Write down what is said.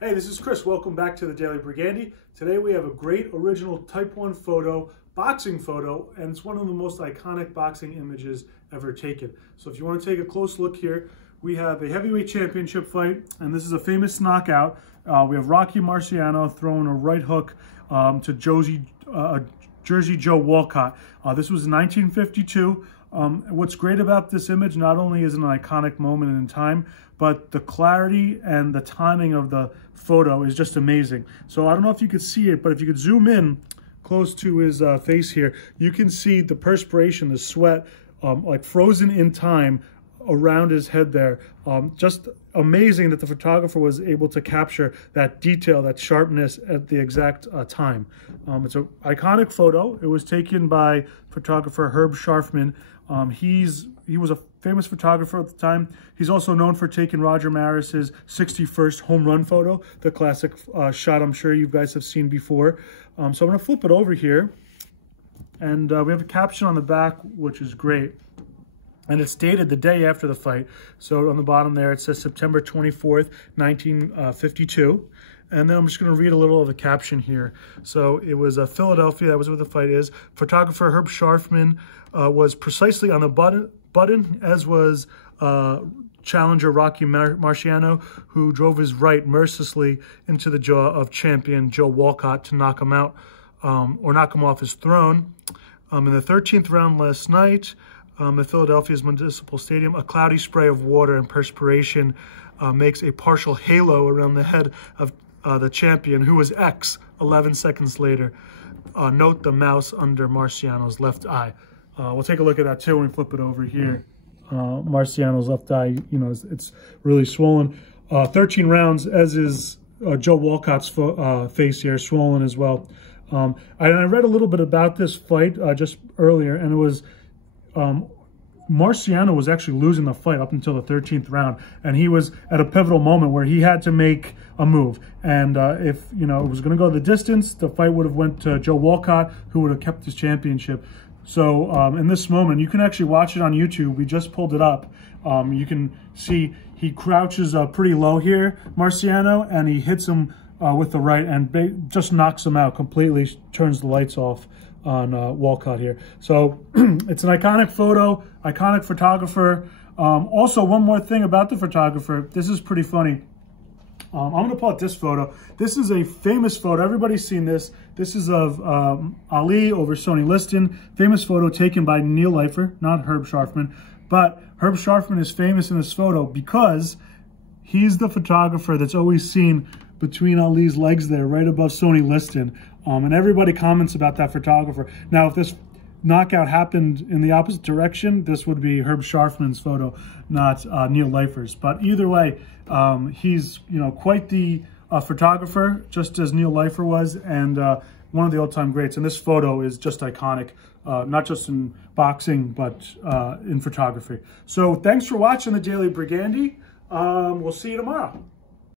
Hey, this is Chris. Welcome back to the Daily Brigandy. Today we have a great original Type 1 photo, boxing photo, and it's one of the most iconic boxing images ever taken. So if you want to take a close look here, we have a heavyweight championship fight, and this is a famous knockout. We have Rocky Marciano throwing a right hook to Jersey Joe Wolcott. This was in 1952. What's great about this image, not only is it an iconic moment in time, but the clarity and the timing of the photo is just amazing. So I don't know if you could see it, but if you could zoom in close to his face here, you can see the perspiration, the sweat, like frozen in time around his head there. Just amazing that the photographer was able to capture that detail, that sharpness at the exact time. It's an iconic photo. It was taken by photographer Herb Sharfman. He was a famous photographer at the time. He's also known for taking Roger Maris's 61st home run photo, the classic shot I'm sure you guys have seen before. So I'm going to flip it over here, and we have a caption on the back, which is great. And it's dated the day after the fight. So on the bottom there, it says September 24th, 1952. And then I'm just going to read a little of the caption here. So it was Philadelphia, that was where the fight is. Photographer Herb Sharfman was precisely on the button, as was challenger Rocky Marciano, who drove his right mercilessly into the jaw of champion Joe Wolcott to knock him out, or knock him off his throne. In the 13th round last night, at Philadelphia's Municipal Stadium, a cloudy spray of water and perspiration makes a partial halo around the head of the champion, who was X 11 seconds later. Note the mouse under Marciano's left eye. We'll take a look at that too when we flip it over here. Marciano's left eye, you know, it's really swollen. 13 rounds, as is Joe Wolcott's face here, swollen as well. I read a little bit about this fight just earlier, and it was Marciano was actually losing the fight up until the 13th round, and he was at a pivotal moment where he had to make a move. And if it was going to go the distance, the fight would have went to Joe Wolcott, who would have kept his championship. So in this moment, you can actually watch it on YouTube. We just pulled it up. You can see he crouches pretty low here, Marciano, and he hits him with the right and just knocks him out completely, turns the lights off on Wolcott here. So it's an iconic photo, iconic photographer. Also, one more thing about the photographer. This is pretty funny. I'm going to pull out this photo. This is a famous photo. Everybody's seen this. This is of Ali over Sonny Liston. Famous photo taken by Neil Leifer, not Herb Sharfman. But Herb Sharfman is famous in this photo because he's the photographer that's always seen between Ali's legs there, right above Sonny Liston. And everybody comments about that photographer. Now, if this knockout happened in the opposite direction, this would be Herb Sharfman's photo, not Neil Leifer's. But either way, he's quite the photographer, just as Neil Leifer was, and one of the all-time greats. And this photo is just iconic, not just in boxing, but in photography. So thanks for watching the Daily Brigandy. We'll see you tomorrow.